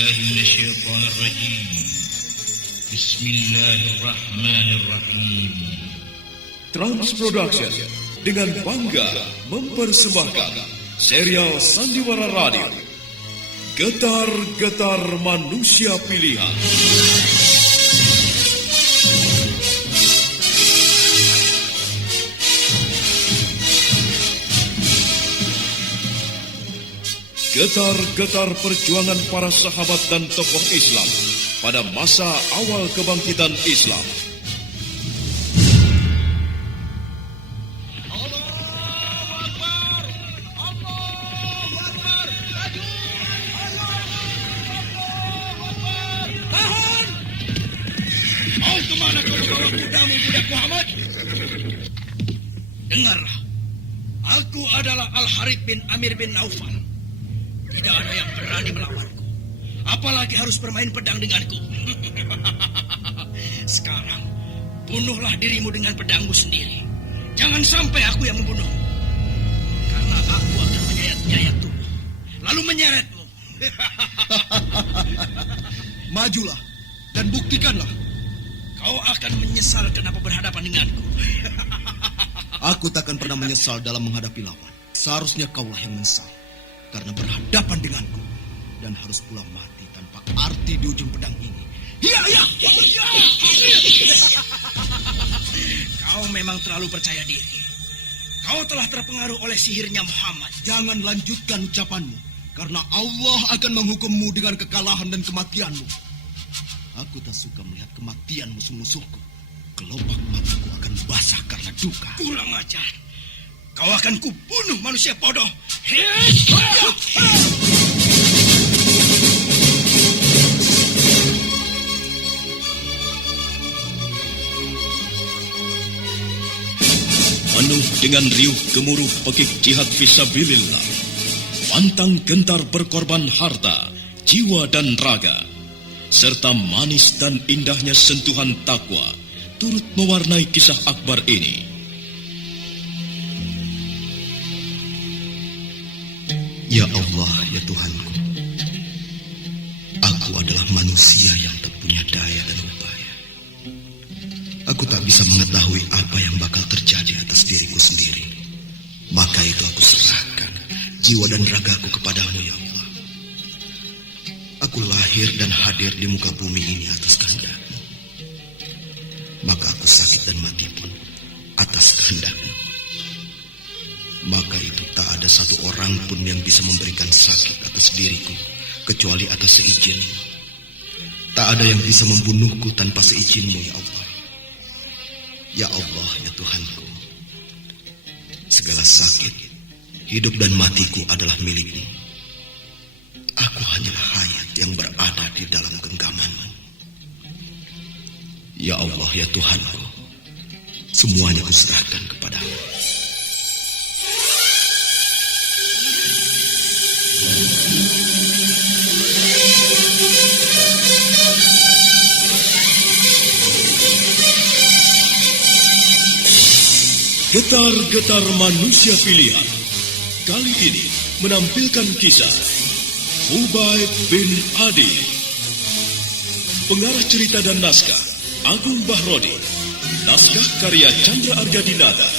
بالله من الشيطان الرجيم. بسم الله الرحمن الرحيم. Trans Production dengan bangga mempersembahkan serial Sandiwara Radio Getar-Getar Manusia Pilihan. Getar-getar perjuangan para sahabat dan tokoh Islam pada masa awal kebangkitan Islam. Mau kemana kau bawa kudamu, budak Muhammad? Dengarlah, aku adalah Al-Harith bin Amir bin Naufal. Tidak ada yang berani melawanku, apalagi harus bermain pedang denganku. Sekarang, bunuhlah dirimu dengan pedangmu sendiri. Jangan sampai aku yang membunuhmu. Karena aku akan menyayat-nyayat tubuh, lalu menyeretmu. Majulah dan buktikanlah. Kau akan menyesal kenapa berhadapan denganku. Aku takkan pernah menyesal dalam menghadapi lawan. Seharusnya kaulah yang menyesal karena berhadapan denganku dan harus pula mati tanpa arti di ujung pedang ini. Ya. Kau memang terlalu percaya diri. Kau telah terpengaruh oleh sihirnya Muhammad. Jangan lanjutkan ucapanmu, karena Allah akan menghukummu dengan kekalahan dan kematianmu. Aku tak suka melihat kematian musuh-musuhku. Kelopak mataku akan basah karena duka. Kurang ajar. Kau akan kubunuh, manusia bodoh. Penuh dengan riuh gemuruh pekik jihad fisabilillah, pantang gentar berkorban harta, jiwa dan raga, serta manis dan indahnya sentuhan takwa turut mewarnai kisah akbar ini. Ya Allah, ya Tuhanku, aku adalah manusia yang tak punya daya dan upaya. Aku tak bisa mengetahui apa yang bakal terjadi atas diriku sendiri. Maka itu aku serahkan jiwa dan ragaku kepadamu, ya Allah. Aku lahir dan hadir di muka bumi ini atas kehendak-Mu. Maka aku sakit dan mati pun atas kehendak-Mu. Maka itu tak ada satu orang pun yang bisa memberikan sakit atas diriku kecuali atas seizin-Mu. Tak ada yang bisa membunuhku tanpa seizin-Mu, ya Allah. Ya Allah, ya Tuhanku, segala sakit, hidup dan matiku adalah milik-Mu. Aku hanyalah hayat yang berada di dalam genggaman-Mu. Ya Allah, ya Tuhanku, semuanya kuserahkan kepadamu. Getar-getar manusia pilihan kali ini menampilkan kisah Ubaid bin Adi. Pengarah cerita dan naskah Agung Bahrodi. Naskah karya Chandra Argadinata.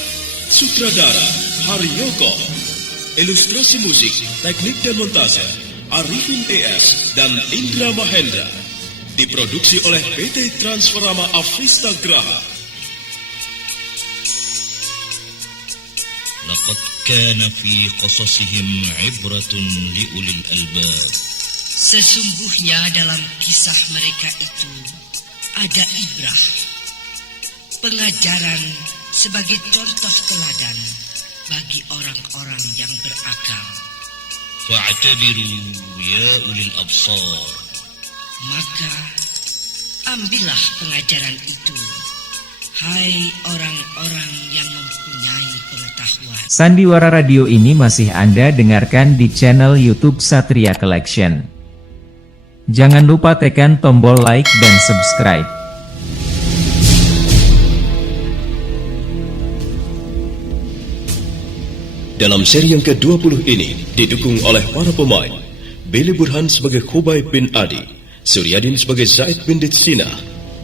Sutradara Haryoko. Ilustrasi musik, teknik dan montase Arifin ES dan Indra Mahendra. Diproduksi oleh PT Transferama Avista Graha. لقد كان في قصصهم عبرة لأولي الألباب. Sesungguhnya dalam kisah mereka itu ada ibrah, pengajaran sebagai contoh teladan bagi orang-orang yang berakal. فاعتبروا يا أولي الأبصار. Maka ambillah pengajaran itu, hai orang-orang yang mempunyai pengetahuan. Sandiwara Radio ini masih Anda dengarkan di channel YouTube Satria Collection. Jangan lupa tekan tombol like dan subscribe. Dalam seri yang ke-20 ini didukung oleh para pemain Billy Burhan sebagai Khubayb bin Adi, Suryadin sebagai Zaid bin Ditsina,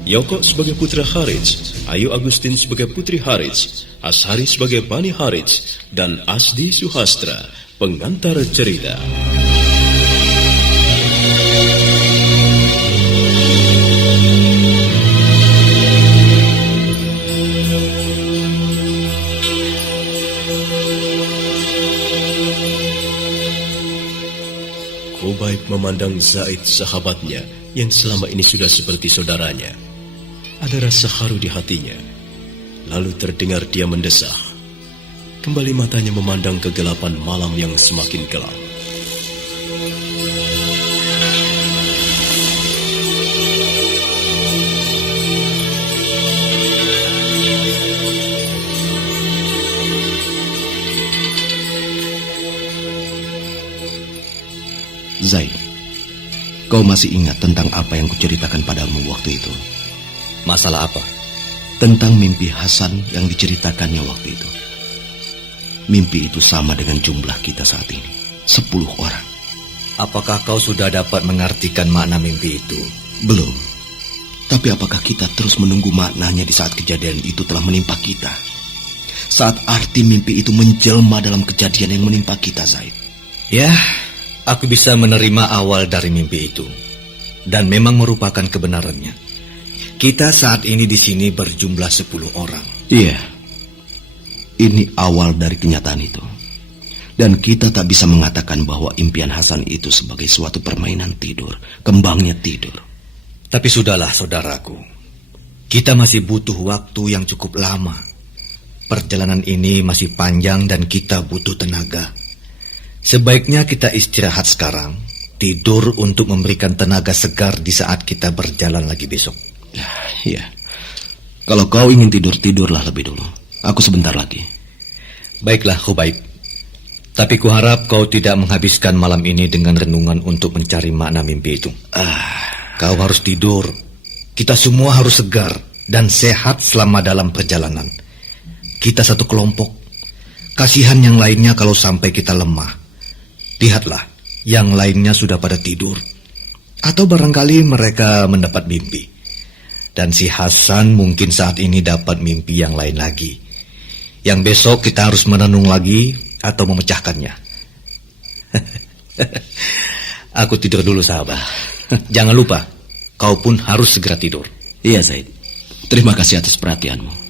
Yoko sebagai putra Harits, Ayu Agustin sebagai putri Harits, Ashari sebagai Bani Harits, dan Asdi Suhastra, pengantar cerita. Khubayb memandang Zaid sahabatnya yang selama ini sudah seperti saudaranya. Ada rasa haru di hatinya. Lalu terdengar dia mendesah. Kembali matanya memandang kegelapan malam yang semakin gelap. Zaid, kau masih ingat tentang apa yang kuceritakan padamu waktu itu? Masalah apa? Tentang mimpi Hasan yang diceritakannya waktu itu. Mimpi itu sama dengan jumlah kita saat ini, 10 orang. Apakah kau sudah dapat mengartikan makna mimpi itu? Belum. Tapi apakah kita terus menunggu maknanya di saat kejadian itu telah menimpa kita? Saat arti mimpi itu menjelma dalam kejadian yang menimpa kita, Zaid. Ya, aku bisa menerima awal dari mimpi itu. Dan memang merupakan kebenarannya. Kita saat ini di sini berjumlah 10 orang. Iya. Ini awal dari kenyataan itu. Dan kita tak bisa mengatakan bahwa impian Hasan itu sebagai suatu permainan tidur, kembangnya tidur. Tapi sudahlah saudaraku. Kita masih butuh waktu yang cukup lama. Perjalanan ini masih panjang dan kita butuh tenaga. Sebaiknya kita istirahat sekarang, tidur untuk memberikan tenaga segar di saat kita berjalan lagi besok. Iya. Kalau kau ingin tidur, tidurlah lebih dulu. Aku sebentar lagi. Baiklah, Khubayb. Tapi kuharap kau tidak menghabiskan malam ini dengan renungan untuk mencari makna mimpi itu. Kau harus tidur. Kita semua harus segar dan sehat selama dalam perjalanan. Kita satu kelompok. Kasihan yang lainnya kalau sampai kita lemah. Lihatlah, yang lainnya sudah pada tidur. Atau barangkali mereka mendapat mimpi. Dan si Hasan mungkin saat ini dapat mimpi yang lain lagi. Yang besok kita harus merenung lagi atau memecahkannya. Aku tidur dulu, sahabat. Jangan lupa, kau pun harus segera tidur. Iya, Zaid. Terima kasih atas perhatianmu.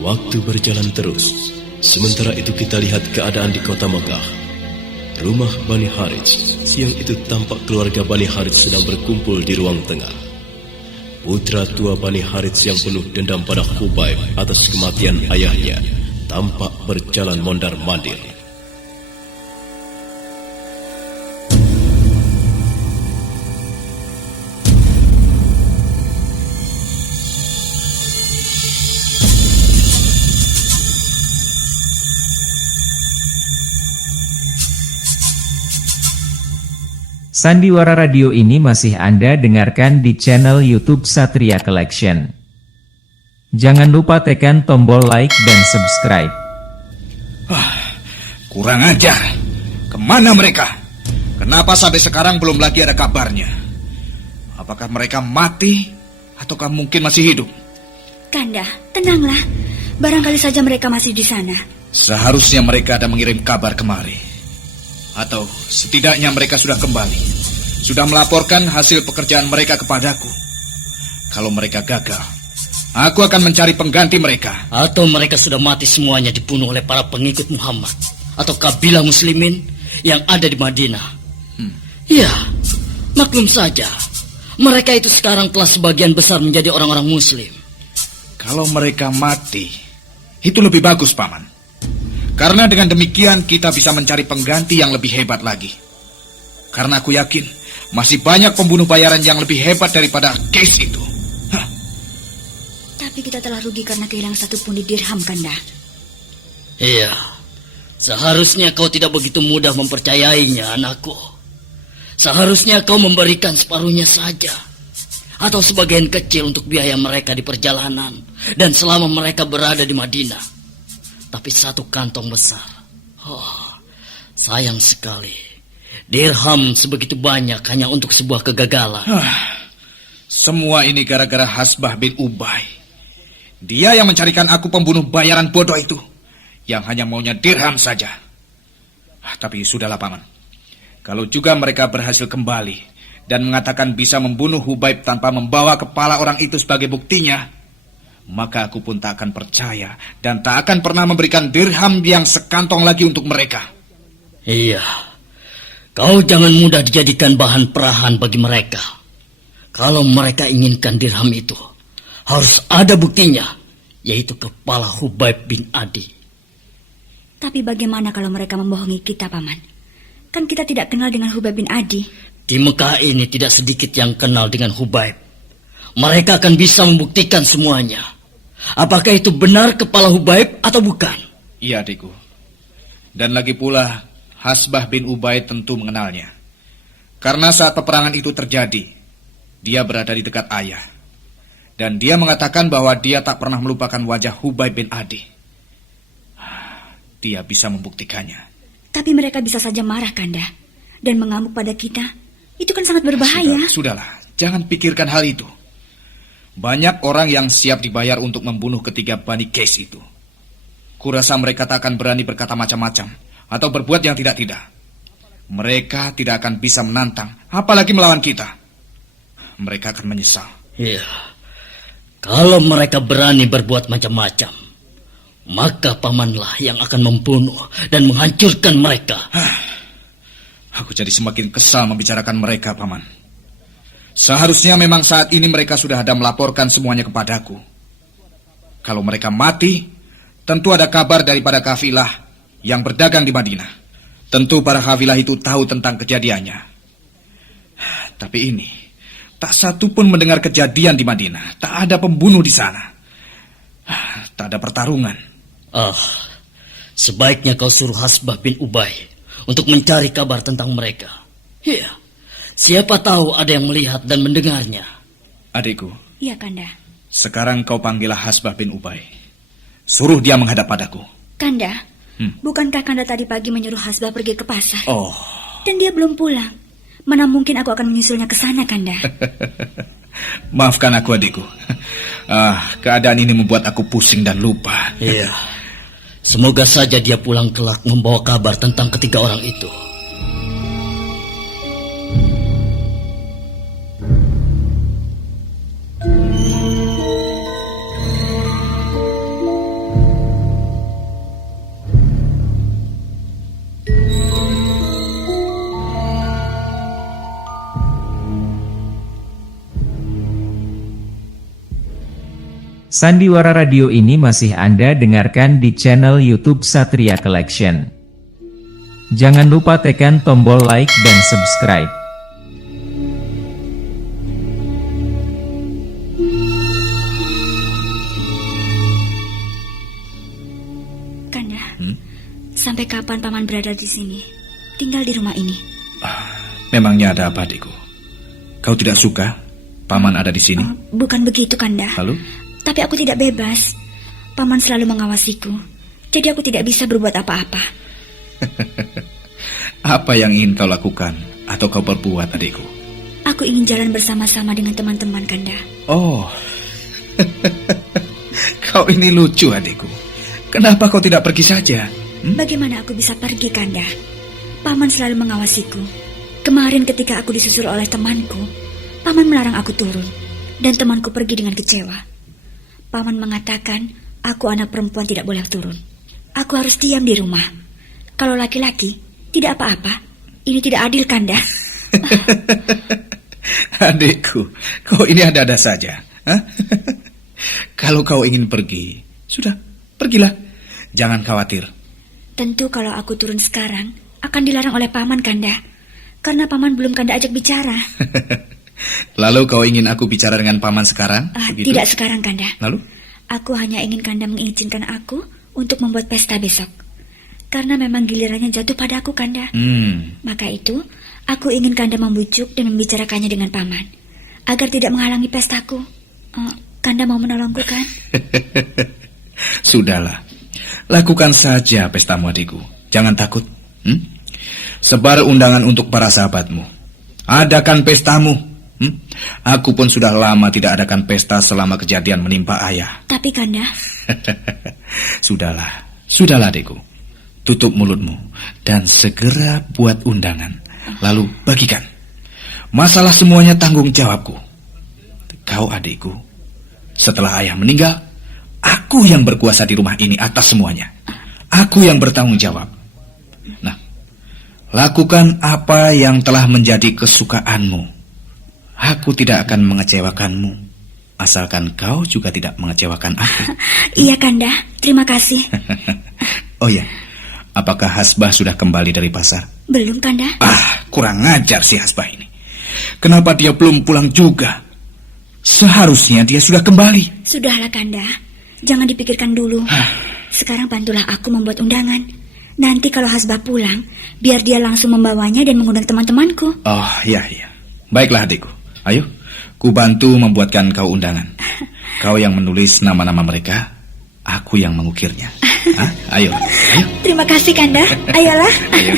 Waktu berjalan terus. Sementara itu kita lihat keadaan di kota Mekah. Rumah Bani Harits. Siang itu tampak keluarga Bani Harits sedang berkumpul di ruang tengah. Putra tua Bani Harits yang penuh dendam pada Khubayb atas kematian ayahnya tampak berjalan mondar-mandir. Sandiwara Radio ini masih Anda dengarkan di channel YouTube Satria Collection. Jangan lupa tekan tombol like dan subscribe. Kurang ajar. Kemana mereka? Kenapa sampai sekarang belum lagi ada kabarnya? Apakah mereka mati ataukah mungkin masih hidup? Kanda, tenanglah. Barangkali saja mereka masih di sana. Seharusnya mereka ada mengirim kabar kemari. Atau setidaknya mereka sudah kembali. Sudah melaporkan hasil pekerjaan mereka kepadaku. Kalau mereka gagal, aku akan mencari pengganti mereka. Atau mereka sudah mati semuanya dibunuh oleh para pengikut Muhammad atau kabilah muslimin yang ada di Madinah. Ya, maklum saja. Mereka itu sekarang telah sebagian besar menjadi orang-orang muslim. Kalau mereka mati, itu lebih bagus, Paman. Karena dengan demikian kita bisa mencari pengganti yang lebih hebat lagi. Karena aku yakin masih banyak pembunuh bayaran yang lebih hebat daripada case itu. Tapi kita telah rugi karena kehilangan satu pundi dirham, Kanda. Iya, seharusnya kau tidak begitu mudah mempercayainya, anakku. Seharusnya kau memberikan separuhnya saja, atau sebagian kecil untuk biaya mereka di perjalanan dan selama mereka berada di Madinah. Tapi satu kantong besar, sayang sekali. Dirham sebegitu banyak hanya untuk sebuah kegagalan. Semua ini gara-gara Hasbah bin Ubay. Dia yang mencarikan aku pembunuh bayaran bodoh itu, yang hanya maunya dirham saja. Tapi sudahlah, Paman. Kalau juga mereka berhasil kembali dan mengatakan bisa membunuh Hubaib tanpa membawa kepala orang itu sebagai buktinya, maka aku pun tak akan percaya dan tak akan pernah memberikan dirham yang sekantong lagi untuk mereka. Iya, kau jangan mudah dijadikan bahan perahan bagi mereka. Kalau mereka inginkan dirham itu, harus ada buktinya, yaitu kepala Hubaib bin Adi. Tapi bagaimana kalau mereka membohongi kita, Paman? Kan kita tidak kenal dengan Hubaib bin Adi. Di Mekah ini tidak sedikit yang kenal dengan Hubaib. Mereka akan bisa membuktikan semuanya. Apakah itu benar kepala Hubaib atau bukan? Iya, adikku. Dan lagi pula, Hasbah bin Ubay tentu mengenalnya. Karena saat peperangan itu terjadi, dia berada di dekat ayah. Dan dia mengatakan bahwa dia tak pernah melupakan wajah Hubaib bin Adi. Dia bisa membuktikannya. Tapi mereka bisa saja marah, Kanda, dan mengamuk pada kita. Itu kan sangat berbahaya. Sudahlah, jangan pikirkan hal itu. Banyak orang yang siap dibayar untuk membunuh ketiga Bani Qais itu. Kurasa mereka tak akan berani berkata macam-macam atau berbuat yang tidak-tidak. Mereka tidak akan bisa menantang, apalagi melawan kita. Mereka akan menyesal. Iya, kalau mereka berani berbuat macam-macam, maka pamanlah yang akan membunuh dan menghancurkan mereka. Aku jadi semakin kesal membicarakan mereka, Paman. Seharusnya memang saat ini mereka sudah ada melaporkan semuanya kepadaku. Kalau mereka mati, tentu ada kabar daripada kafilah yang berdagang di Madinah. Tentu para kafilah itu tahu tentang kejadiannya. Tapi ini, tak satu pun mendengar kejadian di Madinah. Tak ada pembunuh di sana. Tak ada pertarungan. Sebaiknya kau suruh Hasbah bin Ubay untuk mencari kabar tentang mereka. Iya, siapa tahu ada yang melihat dan mendengarnya. Adikku. Iya, Kanda. Sekarang kau panggillah Hasbah bin Ubay. Suruh dia menghadap padaku. Kanda, bukankah Kanda tadi pagi menyuruh Hasbah pergi ke pasar? Oh. Dan dia belum pulang. Mana mungkin aku akan menyusulnya ke sana, Kanda? Maafkan aku, adikku. Keadaan ini membuat aku pusing dan lupa. Iya. Semoga saja dia pulang kelak membawa kabar tentang ketiga orang itu. Sandiwara Radio ini masih Anda dengarkan di channel YouTube Satria Collection. Jangan lupa tekan tombol like dan subscribe. Kanda, sampai kapan Paman berada di sini? Tinggal di rumah ini. Memangnya ada apa, adikku? Kau tidak suka Paman ada di sini? Bukan begitu, Kanda. Lalu? Tapi aku tidak bebas. Paman selalu mengawasiku. Jadi aku tidak bisa berbuat apa-apa. Apa yang ingin kau lakukan atau kau perbuat, adikku? Aku ingin jalan bersama-sama dengan teman-teman, Kanda. Oh. Kau ini lucu, adikku. Kenapa kau tidak pergi saja? Bagaimana aku bisa pergi, Kanda? Paman selalu mengawasiku. Kemarin ketika aku disusul oleh temanku, Paman melarang aku turun. Dan temanku pergi dengan kecewa. Paman mengatakan, aku anak perempuan tidak boleh turun. Aku harus diam di rumah. Kalau laki-laki, tidak apa-apa. Ini tidak adil, Kanda. Adikku, kau ini ada-ada saja. Kalau kau ingin pergi, sudah, pergilah. Jangan khawatir. Tentu kalau aku turun sekarang, akan dilarang oleh Paman, Kanda. Karena Paman belum Kanda ajak bicara. Lalu kau ingin aku bicara dengan Paman sekarang? Tidak sekarang, Kanda. Lalu? Aku hanya ingin Kanda mengizinkan aku untuk membuat pesta besok. Karena memang gilirannya jatuh pada aku, Kanda. Maka itu, aku ingin Kanda membujuk dan membicarakannya dengan Paman, agar tidak menghalangi pestaku. Kanda mau menolongku, kan? Sudahlah, lakukan saja pestamu, adikku. Jangan takut. Sebar undangan untuk para sahabatmu. Adakan pestamu. Aku pun sudah lama tidak adakan pesta selama kejadian menimpa ayah. Tapi Kanda... Sudahlah adikku. Tutup mulutmu dan segera buat undangan. Lalu bagikan. Masalah semuanya tanggung jawabku. Kau adikku, setelah ayah meninggal, aku yang berkuasa di rumah ini atas semuanya. Aku yang bertanggung jawab. Nah, lakukan apa yang telah menjadi kesukaanmu. Aku tidak akan mengecewakanmu, asalkan kau juga tidak mengecewakan aku. Iya, Kanda. Terima kasih. Oh ya, apakah Hasbah sudah kembali dari pasar? Belum, Kanda. Kurang ajar si Hasbah ini. Kenapa dia belum pulang juga? Seharusnya dia sudah kembali. Sudahlah, Kanda. Jangan dipikirkan dulu. Sekarang bantulah aku membuat undangan. Nanti kalau Hasbah pulang, biar dia langsung membawanya dan mengundang teman-temanku. Oh, iya. Baiklah adikku. Ayo, ku bantu membuatkan kau undangan. Kau yang menulis nama-nama mereka, aku yang mengukirnya. Ayo. Terima kasih, Kanda. Ayolah. Ayo.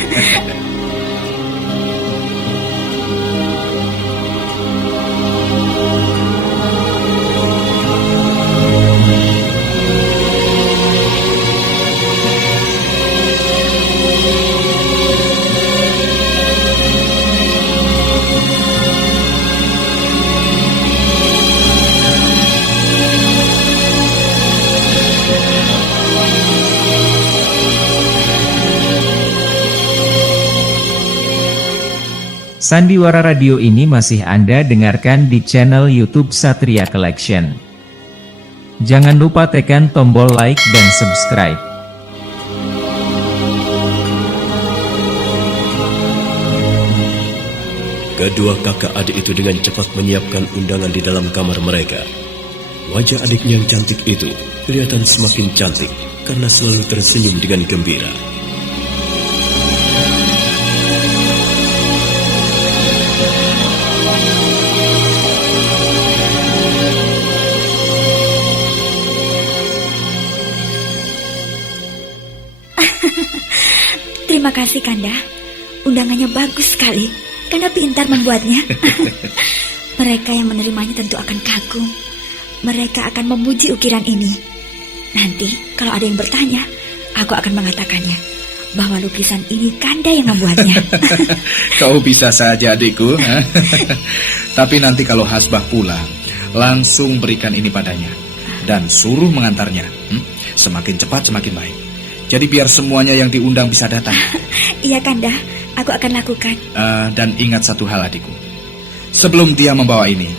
Sandiwara Radio ini masih Anda dengarkan di channel YouTube Satria Collection. Jangan lupa tekan tombol like dan subscribe. Kedua kakak adik itu dengan cepat menyiapkan undangan di dalam kamar mereka. Wajah adiknya yang cantik itu kelihatan semakin cantik karena selalu tersenyum dengan gembira. Terima kasih, Kanda. Undangannya bagus sekali. Kanda pintar membuatnya. Mereka yang menerimanya tentu akan kagum. Mereka akan memuji ukiran ini. Nanti kalau ada yang bertanya, aku akan mengatakannya bahwa lukisan ini Kanda yang membuatnya. Kau bisa saja adikku. Tapi nanti kalau Hasbah pulang, langsung berikan ini padanya dan suruh mengantarnya. Semakin cepat semakin baik. Jadi biar semuanya yang diundang bisa datang. Iya, Kanda, aku akan lakukan. Dan ingat satu hal adikku. Sebelum dia membawa ini,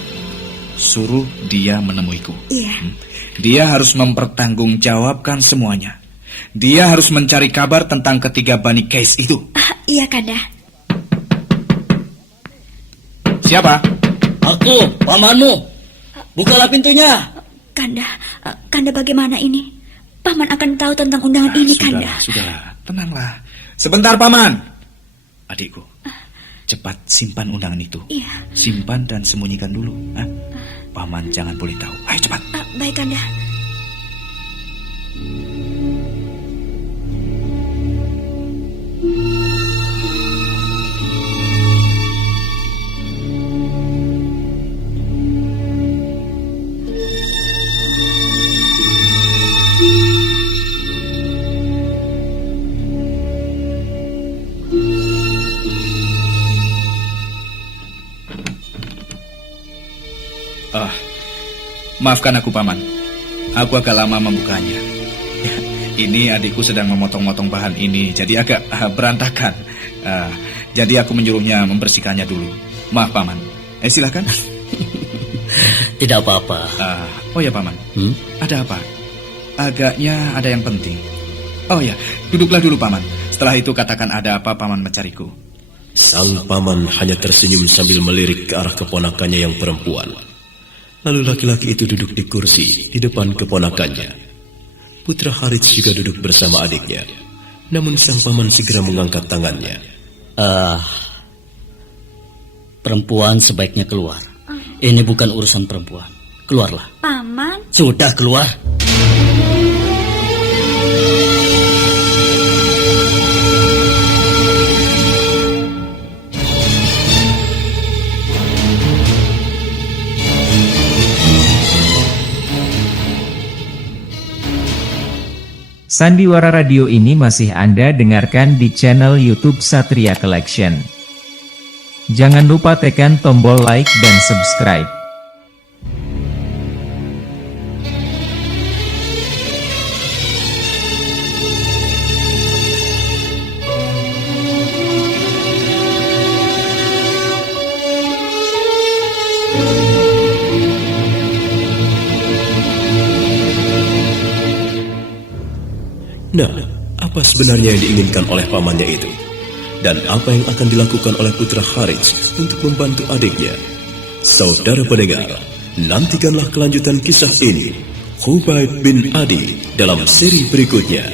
suruh dia menemuiku. Iya. Dia harus mempertanggungjawabkan semuanya. Dia harus mencari kabar tentang ketiga Bani Qais itu. Iya, Kanda. Siapa? Aku, pamanmu. Bukalah pintunya. Kanda bagaimana ini? Paman akan tahu tentang undangan ini, Kanda. Sudahlah, tenanglah. Sebentar, Paman. Adikku, cepat simpan undangan itu. Iya. Simpan dan sembunyikan dulu. Paman jangan boleh tahu. Ayo cepat. Baik, Kanda. Maafkan aku, Paman. Aku agak lama membukanya. Ini adikku sedang memotong-motong bahan ini, jadi agak berantakan. Jadi aku menyuruhnya membersihkannya dulu. Maaf, Paman. Silakan. Tidak apa-apa. Oh ya, Paman. Ada apa? Agaknya ada yang penting. Oh ya, duduklah dulu, Paman. Setelah itu katakan ada apa Paman mencariku. Sang paman hanya tersenyum sambil melirik ke arah keponakannya yang perempuan. Lalu laki-laki itu duduk di kursi di depan keponakannya. Putra Harits juga duduk bersama adiknya. Namun sang paman segera mengangkat tangannya. Perempuan sebaiknya keluar. Ini bukan urusan perempuan. Keluarlah. Paman, Sudah keluar. Sandiwara Radio ini masih Anda dengarkan di channel YouTube Satria Collection. Jangan lupa tekan tombol like dan subscribe. Nah, apa sebenarnya yang diinginkan oleh pamannya itu? Dan apa yang akan dilakukan oleh putra Harits untuk membantu adiknya? Saudara pendengar, nantikanlah kelanjutan kisah ini, Khubaib bin Adi, dalam seri berikutnya.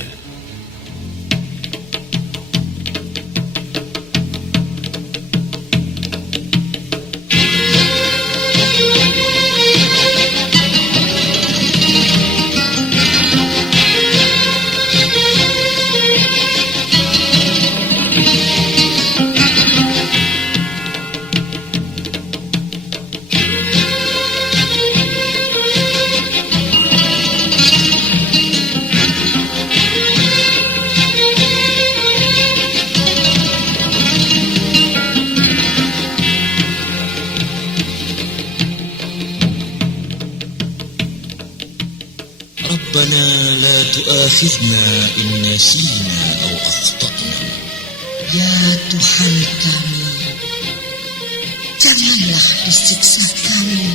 ربنا لا تؤاخذنا إن نسينا أو أخطأنا. Ya Tuhan kami, janganlah disiksa kami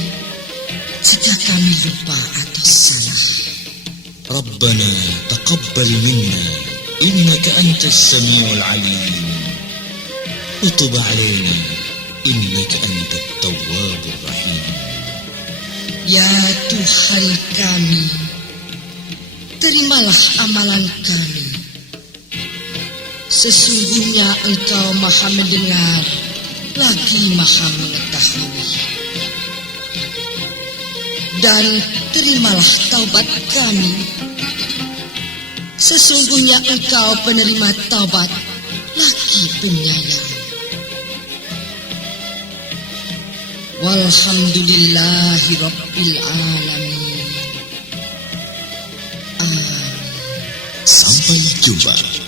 jika kami lupa atau salah. ربنا تقبل منا إنك أنت السميع العليم وتب علينا إنك أنت التواب الرحيم. Ya Tuhan kami, terimalah amalan kami. Sesungguhnya Engkau Maha mendengar lagi Maha mengetahui. Dan terimalah taubat kami. Sesungguhnya Engkau penerima taubat lagi penyayang. Walhamdulillahi Rabbil Alamin. Sampai jumpa.